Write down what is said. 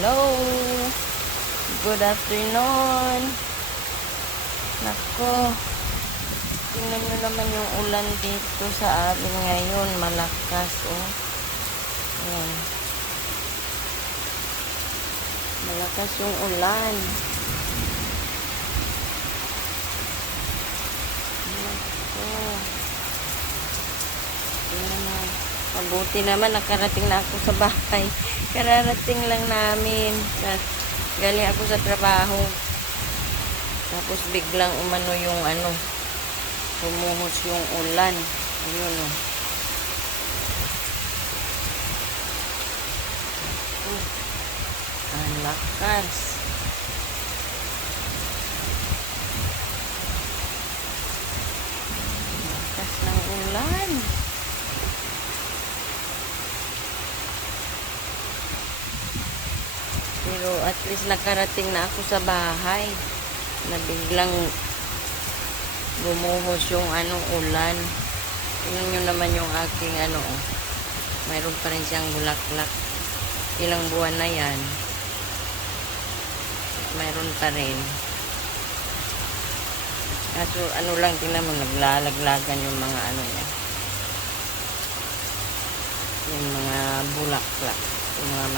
Hello! Good afternoon! Nako, tingnan nyo naman yung ulan dito sa amin ngayon. Malakas, oh. Ayan. Malakas yung ulan. Nako. Tingnan mo. Mabuti naman, nakarating na ako sa bahay. Kararating lang namin. Galing ako sa trabaho. Tapos biglang umano yung humuhos yung ulan. Ayun, oh. Ang lakas. Lakas ng ulan. Pero at least nakarating na ako sa bahay. Na biglang bumuhos yung ulan. Tingnan nyo naman yung aking mayroon pa rin siyang bulaklak. Ilang buwan na yan. Mayroon pa rin. Kaso lang, tingnan mo, naglalaglagan yung mga niya. Yung mga bulaklak. Yung mga